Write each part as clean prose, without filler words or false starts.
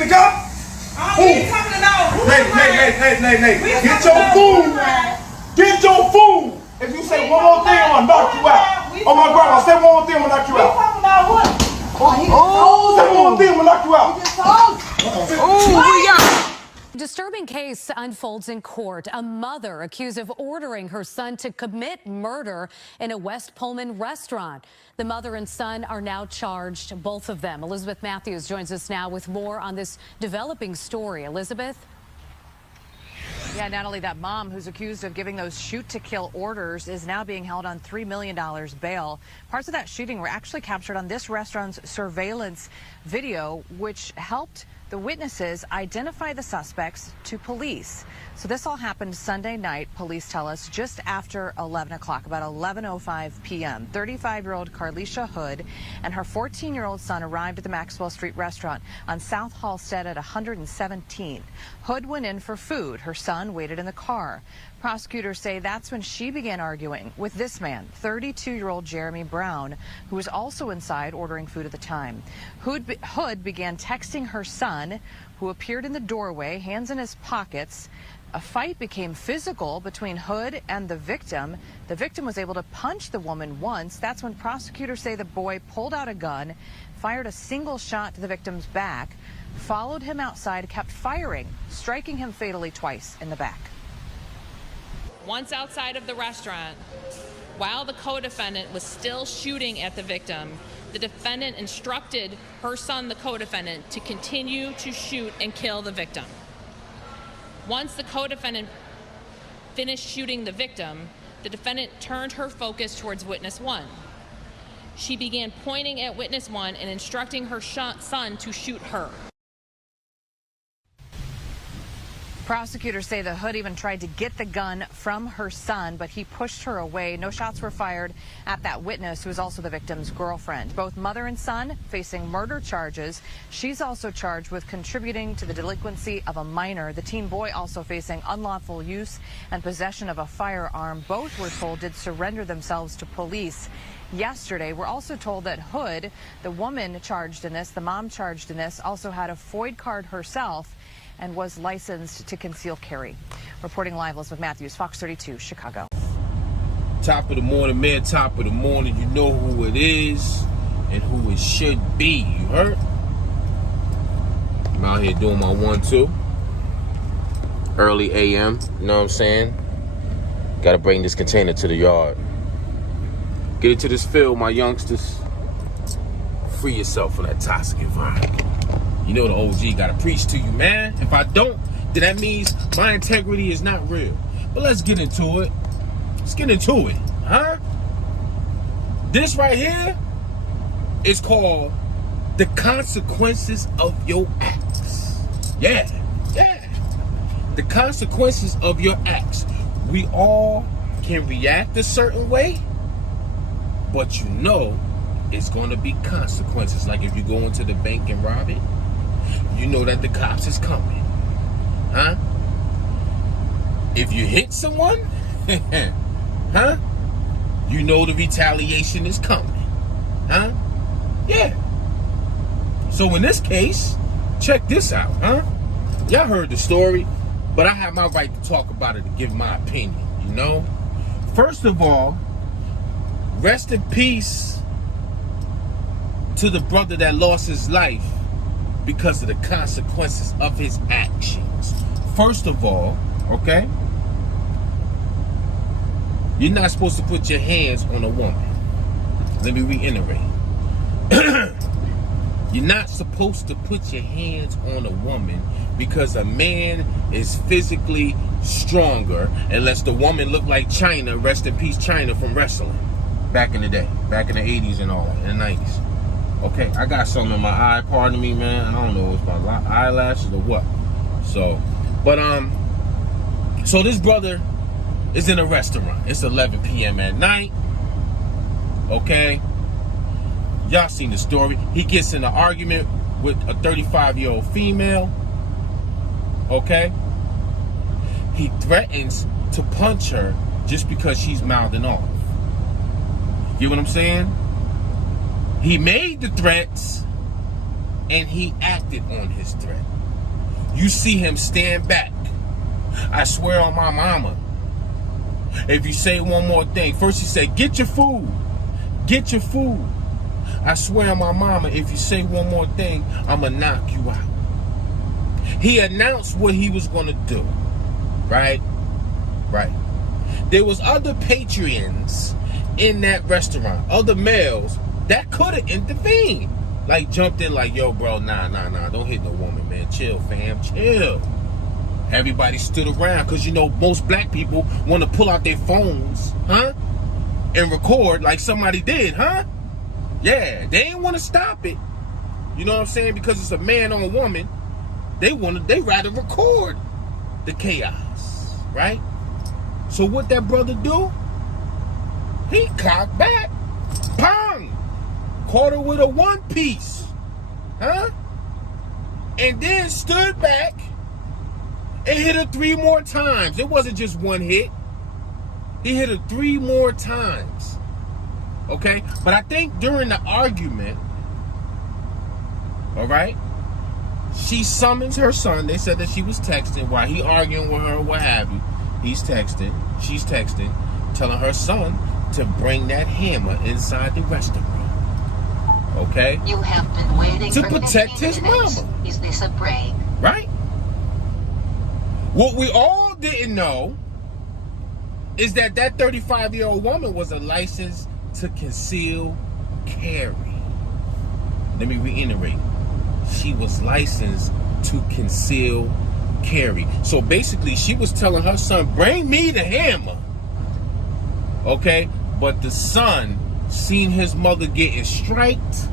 getting the car? Nate. Get your food. Get your food. If you say one more thing, I'm gonna knock you out. Oh my grandma, say one more thing, I'm gonna knock you out. Talking about what? Say one more thing, I'm gonna knock you out. Disturbing case unfolds in court. A mother accused of ordering her son to commit murder in a West Pullman restaurant. The mother and son are now charged, both of them. Elizabeth Matthews joins us now with more on this developing story. Elizabeth? Yeah, not only that, mom, who's accused of giving those shoot-to-kill orders, is now being held on $3 million bail. Parts of that shooting were actually captured on this restaurant's surveillance video, which helped the witnesses identify the suspects to police. So this all happened Sunday night, police tell us, just after 11 o'clock, about 11:05 p.m. 35-year-old Carlisha Hood and her 14-year-old son arrived at the Maxwell Street restaurant on South Halstead at 117th. Hood went in for food. Her son waited in the car. Prosecutors say that's when she began arguing with this man, 32-year-old Jeremy Brown, who was also inside ordering food at the time. Hood began texting her son, who appeared in the doorway, hands in his pockets. A fight became physical between Hood and the victim. The victim was able to punch the woman once. That's when prosecutors say the boy pulled out a gun, fired a single shot to the victim's back, followed him outside, kept firing, striking him fatally twice in the back. Once outside of the restaurant, while the co-defendant was still shooting at the victim, the defendant instructed her son, the co-defendant, to continue to shoot and kill the victim. Once the co-defendant finished shooting the victim, the defendant turned her focus towards witness one. She began pointing at witness one and instructing her son to shoot her. Prosecutors say the Hood even tried to get the gun from her son, but he pushed her away. No shots were fired at that witness, who is also the victim's girlfriend. Both mother and son facing murder charges. She's also charged with contributing to the delinquency of a minor. The teen boy also facing unlawful use and possession of a firearm. Both, we're told, did surrender themselves to police yesterday. We're also told that Hood, the woman charged in this, the mom charged in this, also had a FOID card herself and was licensed to conceal carry. Reporting live, Elizabeth Matthews, Fox 32, Chicago. Top of the morning, man, top of the morning. You know who it is and who it should be. You heard? I'm out here doing my 1-2. Early a.m., you know what I'm saying? Gotta bring this container to the yard. Get into this field, my youngsters. Free yourself from that toxic environment. You know the OG gotta preach to you, man. If I don't, then that means my integrity is not real. But let's get into it. Let's get into it, huh? This right here is called the consequences of your acts. Yeah. The consequences of your acts. We all can react a certain way, but you know it's gonna be consequences. Like if you go into the bank and rob it, you know that the cops is coming, huh? If you hit someone, huh? You know the retaliation is coming, huh? Yeah. So in this case, check this out, huh? Y'all heard the story, but I have my right to talk about it, to give my opinion, you know? First of all, rest in peace to the brother that lost his life because of the consequences of his actions. First of all, okay, you're not supposed to put your hands on a woman. Let me reiterate. You're not supposed to put your hands on a woman because a man is physically stronger, unless the woman looked like China, rest in peace China, from wrestling back in the day, back in the 80s and all, in the 90s. Okay, I got something in my eye, pardon me, man. I don't know if it's my eyelashes or what. So, but, so this brother is in a restaurant. It's 11 p.m. at night. Okay. Y'all seen the story. He gets in an argument with a 35-year-old female. Okay. He threatens to punch her just because she's mouthing off. You get what I'm saying? He made the threats, and he acted on his threat. You see him stand back. I swear on my mama, if you say one more thing, first he said, get your food. Get your food. I swear on my mama, if you say one more thing, I'ma knock you out. He announced what he was gonna do. Right? Right. There was other patrons in that restaurant, other males that could have intervened. Like jumped in like, yo, bro, nah, don't hit no woman, man. Chill, fam, chill. Everybody stood around because, you know, most black people want to pull out their phones, huh? And record like somebody did, huh? Yeah, they ain't want to stop it. You know what I'm saying? Because it's a man on a woman. They rather record the chaos, right? So what that brother do? He cocked back. Pong! Caught her with a one piece. Huh? And then stood back and hit her 3 more times. It wasn't just one hit. He hit her 3 more times. Okay? But I think during the argument, all right, she summons her son. They said that she was texting while he arguing with her, what have you. He's texting. She's texting, telling her son to bring that hammer inside the restaurant. Okay? You have been waiting to for protect 15 his minutes. mama. Is this a break? Right? What we all didn't know is that 35-year-old woman was a license to conceal carry. Let me reiterate. She was licensed to conceal carry. So basically, she was telling her son, bring me the hammer. Okay? But the son seen his mother getting striked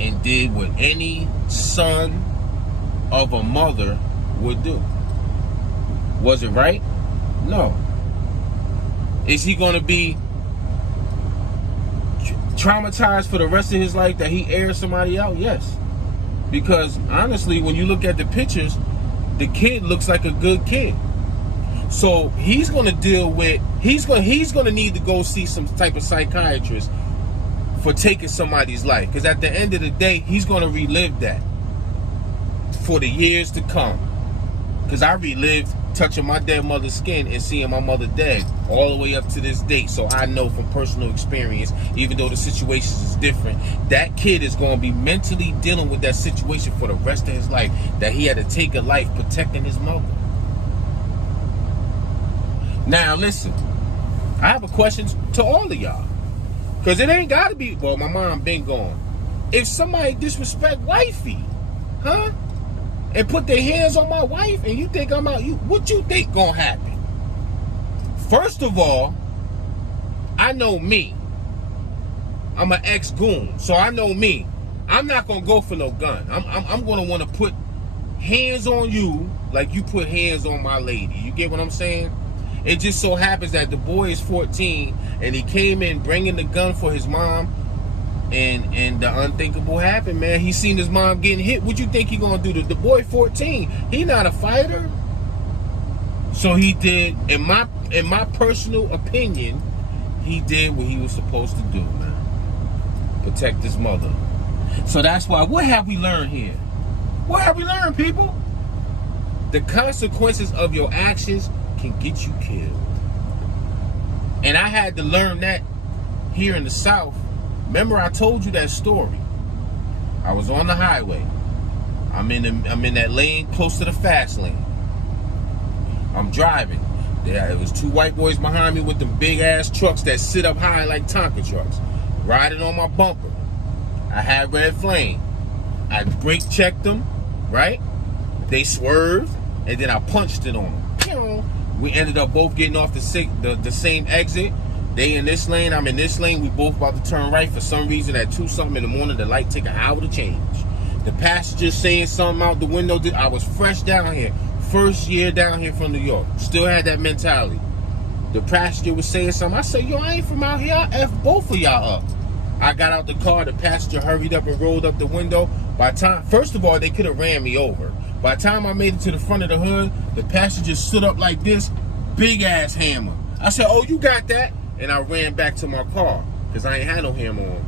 and did what any son of a mother would do. Was it right? No. Is he going to be traumatized for the rest of his life that he aired somebody out? Yes. Because honestly, when you look at the pictures, the kid looks like a good kid. So he's going to deal with, he's going to need to go see some type of psychiatrist for taking somebody's life. Because at the end of the day, he's going to relive that for the years to come. Because I relived touching my dead mother's skin and seeing my mother dead all the way up to this date. So I know from personal experience, even though the situation is different, that kid is going to be mentally dealing with that situation for the rest of his life, that he had to take a life protecting his mother. Now listen, I have a question to all of y'all, because it ain't got to be, well, my mom been gone. If somebody disrespect wifey, huh, and put their hands on my wife, and you think I'm out, what you think gonna happen? First of all, I know me. I'm an ex-goon, so I know me. I'm not gonna go for no gun. I'm gonna want to put hands on you like you put hands on my lady. You get what I'm saying? It just so happens that the boy is 14 and he came in bringing the gun for his mom, and the unthinkable happened, man. He seen his mom getting hit. What you think he gonna do? The boy 14, he not a fighter. So he did, in my personal opinion, he did what he was supposed to do, man. Protect his mother. So that's why, what have we learned here? What have we learned, people? The consequences of your actions can get you killed. And I had to learn that here in the South. Remember I told you that story. I was on the highway. I'm in that lane close to the fast lane. I'm driving. It was 2 white boys behind me with them big ass trucks that sit up high like Tonka trucks, riding on my bumper. I had red flame. I brake checked them, right? They swerved, and then I punched it on them. We ended up both getting off the same exit. They in this lane, I'm in this lane. We both about to turn right. For some reason, at 2-something in the morning, the light take an hour to change. The passenger saying something out the window. I was fresh down here. First year down here from New York. Still had that mentality. The passenger was saying something. I said, yo, I ain't from out here. I'll F both of y'all up. I got out the car. The passenger hurried up and rolled up the window. By the time, first of all, they could have ran me over. By the time I made it to the front of the hood, the passenger stood up like this. Big ass hammer. I said, oh, you got that? And I ran back to my car because I ain't had no hammer on me.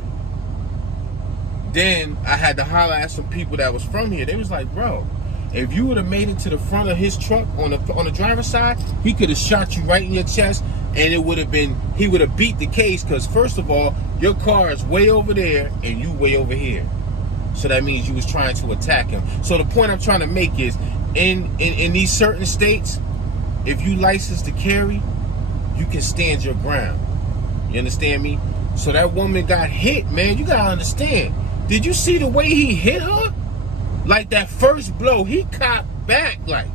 then I had to holler at some people that was from here. They was like, bro, if you would have made it to the front of his truck on the driver's side, he could have shot you right in your chest, and it would have been, he would have beat the case, because first of all, your car is way over there and you way over here. So that means you was trying to attack him. So the point I'm trying to make is, in these certain states, if you licensed to carry, you can stand your ground. You understand me? So that woman got hit, man. You gotta understand. Did you see the way he hit her? Like that first blow, he cocked back like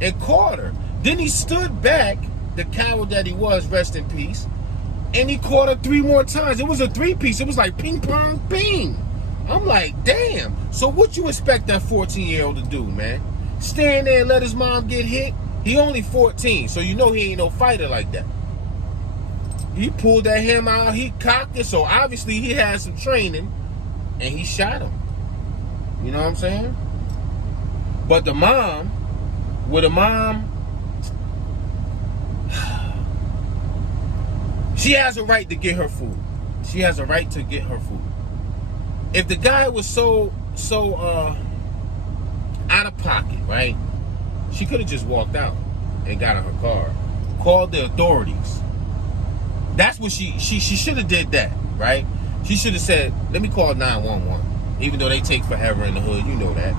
and caught her. Then he stood back, the coward that he was, rest in peace, and he caught her 3 more times. It was a 3-piece. It was like ping pong ping. I'm like, damn. So what you expect that 14-year-old to do, man? Stand there and let his mom get hit? He only 14, so you know he ain't no fighter like that. He pulled that hammer out, he cocked it, so obviously he had some training, and he shot him. You know what I'm saying? But the mom, she has a right to get her food. She has a right to get her food. If the guy was so out of pocket, right? She could have just walked out and got in her car, called the authorities. That's what she should have did that, right? She should have said, let me call 911. Even though they take forever in the hood, you know that.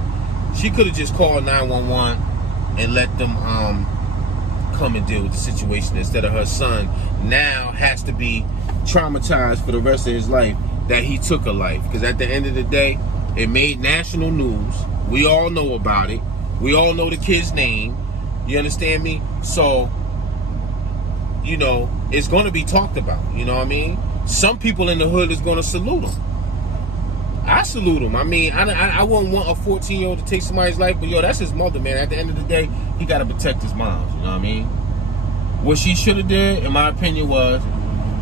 She could have just called 911 and let them come and deal with the situation, instead of her son now has to be traumatized for the rest of his life that he took a life. Because at the end of the day, it made national news. We all know about it. We all know the kid's name. You understand me? So, you know, it's going to be talked about. You know what I mean? Some people in the hood is going to salute him. I salute him. I mean, I wouldn't want a 14-year-old to take somebody's life, but yo, that's his mother, man. At the end of the day, he got to protect his mom. You know what I mean? What she should have did, in my opinion, was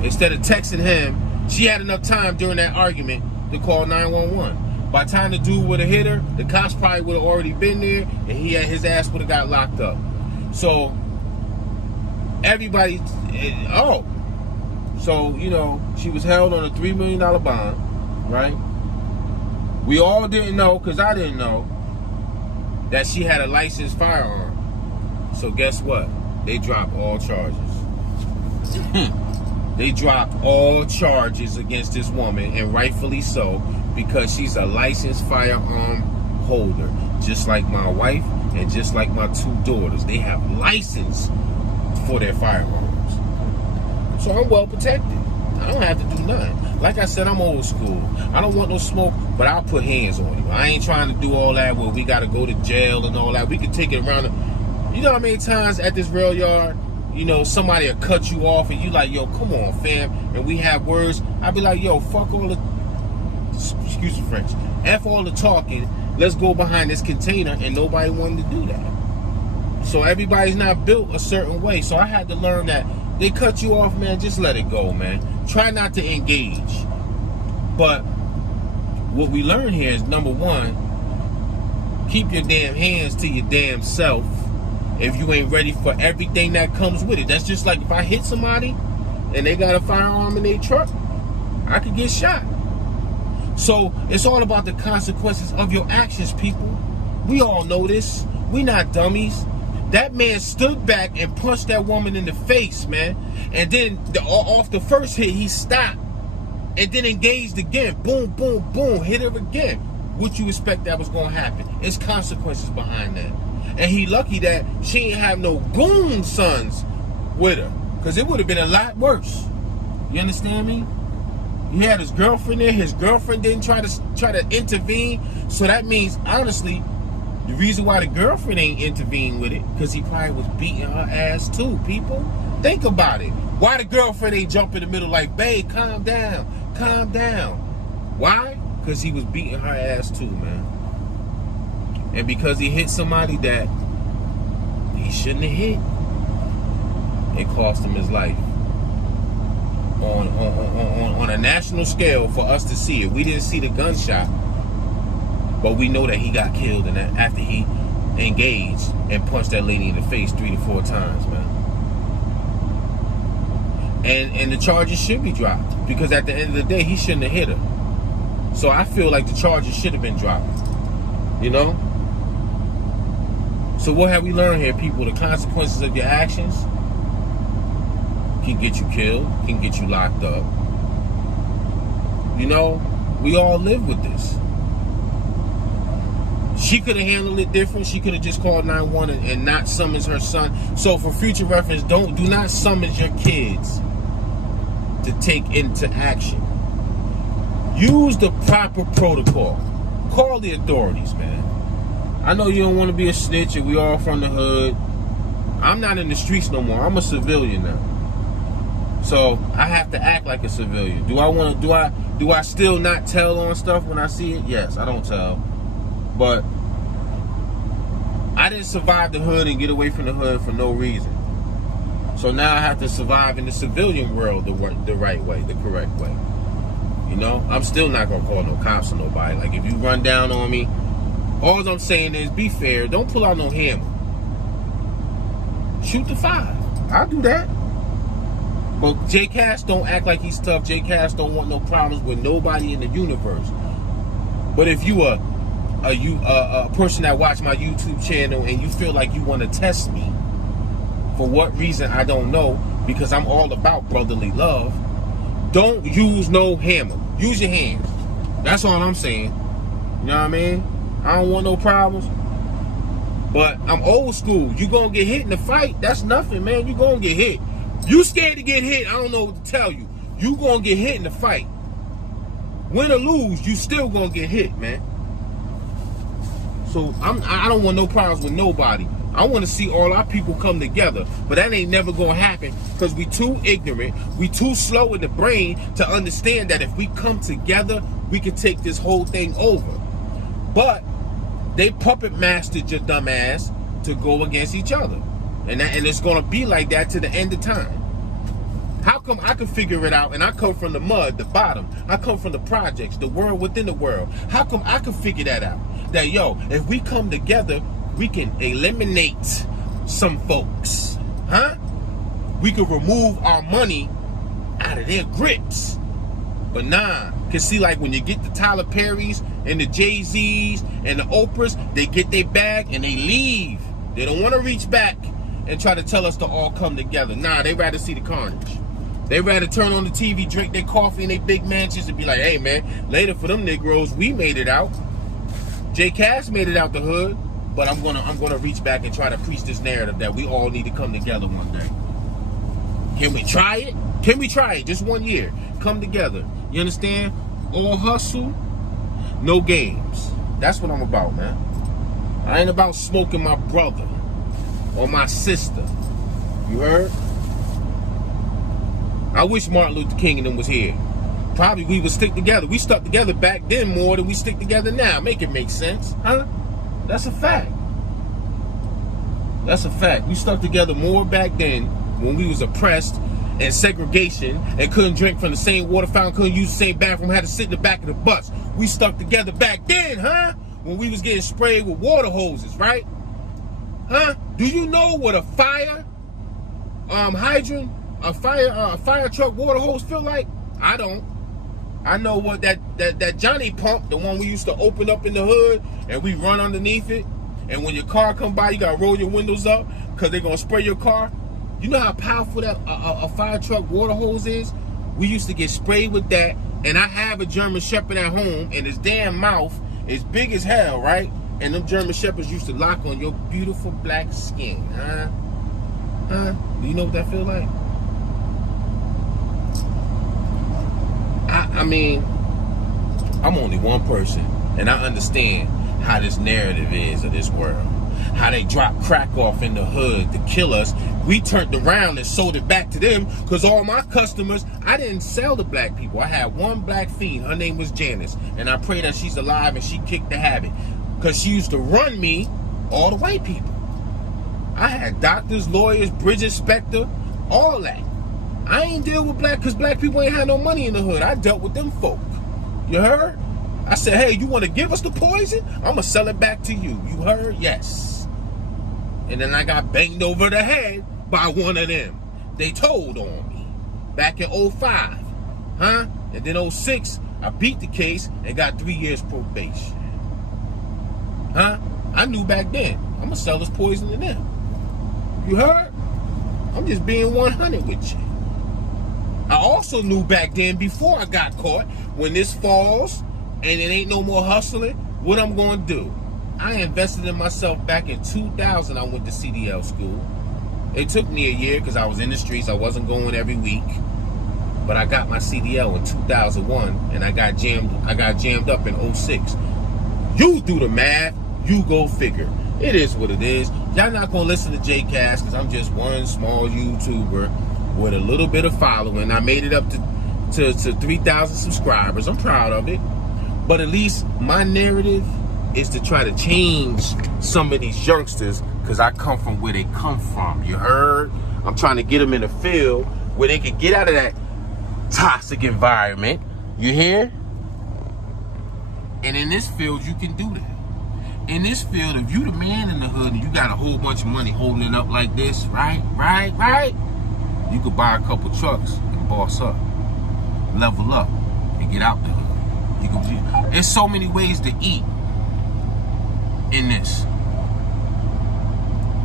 instead of texting him, she had enough time during that argument to call 911. By the time the dude would have hit her, the cops probably would have already been there, and his ass would have got locked up. So everybody, so you know, she was held on a $3 million bond, right? We all didn't know, because I didn't know, that she had a licensed firearm. So guess what? They dropped all charges. They dropped all charges against this woman, and rightfully so, because she's a licensed firearm holder, just like my wife and just like my 2 daughters. They have license for their firearms. So I'm well protected. I don't have to do nothing. Like I said, I'm old school. I don't want no smoke, but I'll put hands on you. I ain't trying to do all that where we got to go to jail and all that. We can take it around. You know how many times at this rail yard, you know, somebody will cut you off and you like, yo, come on, fam. And we have words. I'll be like, yo, fuck all the, excuse the French, F all the talking. Let's go behind this container, and nobody wanted to do that. So everybody's not built a certain way. So I had to learn that they cut you off, man, just let it go, man. Try not to engage. But what we learn here is, number one, keep your damn hands to your damn self if you ain't ready for everything that comes with it. That's just like if I hit somebody and they got a firearm in their truck, I could get shot. So it's all about the consequences of your actions, people. We all know this. We not dummies. That man stood back and punched that woman in the face, man. And then off the first hit, he stopped and then engaged again. Boom, boom, boom. Hit her again. What you expect that was going to happen? It's consequences behind that. And he lucky that she ain't have no goon sons with her, because it would have been a lot worse. You understand me? He had his girlfriend there. His girlfriend didn't try to intervene. So that means, honestly, the reason why the girlfriend ain't intervened with it, because he probably was beating her ass too, people. Think about it. Why the girlfriend ain't jump in the middle like, babe, calm down, calm down. Why? Because he was beating her ass too, man. And because he hit somebody that he shouldn't have hit, it cost him his life. On a national scale, for us to see it. We didn't see the gunshot, but we know that he got killed, and that after he engaged and punched that lady in the face 3 to 4 times, man. And the charges should be dropped, because at the end of the day, he shouldn't have hit her. So I feel like the charges should have been dropped. You know? So what have we learned here, people? The consequences of your actions can get you killed, can get you locked up. You know, we all live with this. She could have handled it different. She could have just called 911 and not summons her son. So for future reference, do not summons your kids to take into action. Use the proper protocol. Call the authorities, man. I know you don't want to be a snitch and we all from the hood. I'm not in the streets no more. I'm a civilian now. So I have to act like a civilian. Do I still not tell on stuff when I see it? Yes, I don't tell. But I didn't survive the hood and get away from the hood for no reason. So now I have to survive in the civilian world the right way, the correct way. You know, I'm still not gonna call no cops or nobody. Like if you run down on me, all I'm saying is be fair. Don't pull out no hammer. Shoot the 5. I'll do that. But J Cash don't act like he's tough. J Cash don't want no problems with nobody in the universe. But if you a person that watch my YouTube channel and you feel like you want to test me, for what reason I don't know, because I'm all about brotherly love, don't use no hammer. Use your hands. That's all I'm saying. You know what I mean? I don't want no problems. But I'm old school. You gonna get hit in the fight, that's nothing, man. You gonna get hit. You scared to get hit, I don't know what to tell you. You gonna get hit in the fight. Win or lose, you still gonna get hit, man. So I don't want no problems with nobody. I want to see all our people come together. But that ain't never gonna happen because we too ignorant. We too slow in the brain to understand that if we come together, we can take this whole thing over. But they puppet mastered your dumb ass to go against each other. And it's gonna be like that to the end of time. How come I can figure it out and I come from the mud, the bottom? I come from the projects, the world within the world. How come I can figure that out? That, yo, if we come together, we can eliminate some folks. Huh? We can remove our money out of their grips. But nah, cause see, like when you get the Tyler Perrys and the Jay-Z's and the Oprahs, they get their bag and they leave. They don't want to reach back and try to tell us to all come together. Nah, they rather see the carnage. They rather turn on the TV, drink their coffee in their big mansions and be like, hey man, later for them Negroes, we made it out. J Cash made it out the hood, but I'm gonna reach back and try to preach this narrative that we all need to come together one day. Can we try it? Can we try it? Just 1 year. Come together. You understand? All hustle, no games. That's what I'm about, man. I ain't about smoking my brother or my sister. You heard? I wish Martin Luther King and them was here. Probably we would stick together. We stuck together back then more than we stick together now. Make it make sense, huh? That's a fact. That's a fact. We stuck together more back then when we was oppressed and segregation and couldn't drink from the same water fountain, couldn't use the same bathroom, had to sit in the back of the bus. We stuck together back then, huh? When we was getting sprayed with water hoses, right? Huh? Do you know what a fire hydrant, a fire truck water hose feel like? I don't. I know what that Johnny pump, the one we used to open up in the hood and we run underneath it. And when your car come by, you gotta roll your windows up because they're gonna spray your car. You know how powerful that a fire truck water hose is? We used to get sprayed with that. And I have a German Shepherd at home and his damn mouth is big as hell, right? And them German Shepherds used to lock on your beautiful black skin, huh? Huh? Do you know what that feel like? I mean, I'm only one person, and I understand how this narrative is of this world. How they drop crack off in the hood to kill us. We turned around and sold it back to them because all my customers, I didn't sell to black people. I had one black fiend. Her name was Janice, and I pray that she's alive and she kicked the habit because she used to run me all the white people. I had doctors, lawyers, bridge inspector, all that. I ain't deal with black because black people ain't had no money in the hood. I dealt with them folk. You heard? I said, hey, you want to give us the poison? I'm going to sell it back to you. You heard? Yes. And then I got banged over the head by one of them. They told on me back in 05. Huh? And then 06, I beat the case and got 3 years probation. Huh? I knew back then. I'm gonna sell this poison to them. You heard? I'm just being 100 with you. I also knew back then, before I got caught, when this falls and it ain't no more hustling, what I'm gonna do. I invested in myself back in 2000. I went to CDL school. It took me a year because I was in the streets. I wasn't going every week. But I got my CDL in 2001 and I got jammed up in 06. You do the math, you go figure. It is what it is. Y'all not gonna listen to JCast because I'm just one small YouTuber with a little bit of following. I made it up to 3,000 subscribers. I'm proud of it. But at least my narrative is to try to change some of these youngsters because I come from where they come from. You heard? I'm trying to get them in a field where they can get out of that toxic environment. You hear? And in this field, you can do that. In this field, if you the man in the hood and you got a whole bunch of money holding it up like this, right? You could buy a couple trucks and boss up, level up, and get out the hood. There's so many ways to eat in this.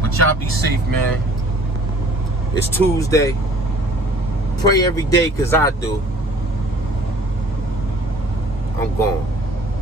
But y'all be safe, man. It's Tuesday. Pray every day, because I do. I'm gone.